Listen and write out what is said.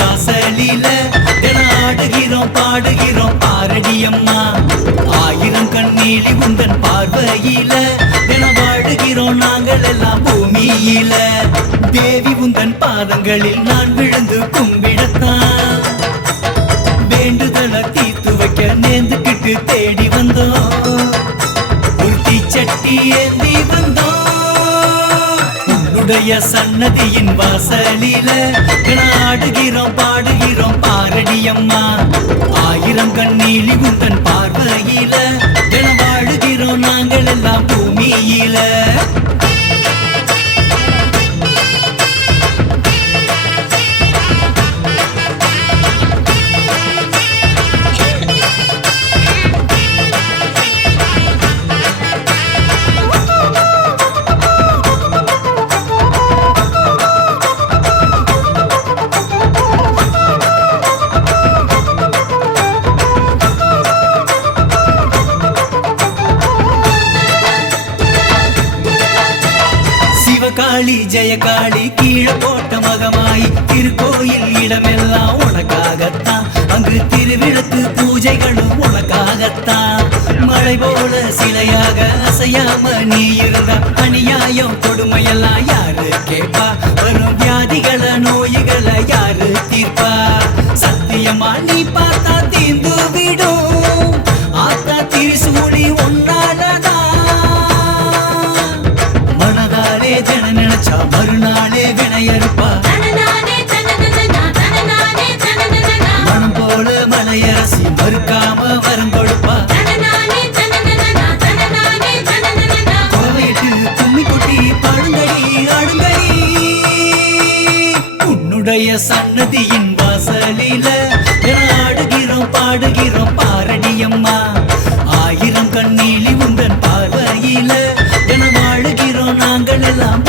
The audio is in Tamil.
வாசலில ஆடுகிறோம் பாடுகிறோம் பாரடியம்மா. ஆயிரம் கண்ணீலி உந்தன் பார்வையில வாழுகிறோம் நாங்கள் எல்லாம் பூமியில. தேவி உந்தன் பாதங்களில் நான் விழுந்து கும்பிடத்தான் வேண்டுதல தீர்த்து வைக்க நேர்ந்துக்கிட்டு தேடி வந்தோம். உருத்தி சட்டி ஏந்தி வந்தோம் உன்னுடைய சன்னதியின் வாசலில ஆடுகிறோம் பாடுகிறோம் பாரடியம்மா. ஆயிரம் கண்ணீலி உந்தன் பார்வையில வாழுகிறோம் நாங்கள் எல்லாம் பூமியில. காளி ஜெயகாளி கீழ போட்ட மகமாய் திருக்கோயில் இடமெல்லாம் உனக்காகத்தான். அங்கு திருவிளக்கு பூஜைகளும் உனக்காகத்தான். மழை போல சிலையாக அசையாம நீ இருந்த அநியாயம் கொடுமையெல்லாம் யாரு கேட்பா? வரும் வியாதிகளை நோய்களை யாரு தீர்ப்பா? சத்தியமா நீ பார்த்தா தீர்ந்து விடும் ஆத்தா திரிசூலி ஒன்னாலதான். மனதாலே தின நினைச்சா மறுநாளே வினையறுப்பா. மனம் போல மலையரசி மறுக்காம வரம் கொடுப்பா. கோவையிட்டு கும்மி கொட்டி பாடுங்கடி ஆடுங்கடி உன்னுடைய சன்னதியின் வாசலில ஆடுகிறோம் பாடுகிறோம் பாரடியம்மா. ஆயிரம் கண்ணீலி உந்தன் பார்வையில வாழுகிறோம் நாங்கள் எல்லாம்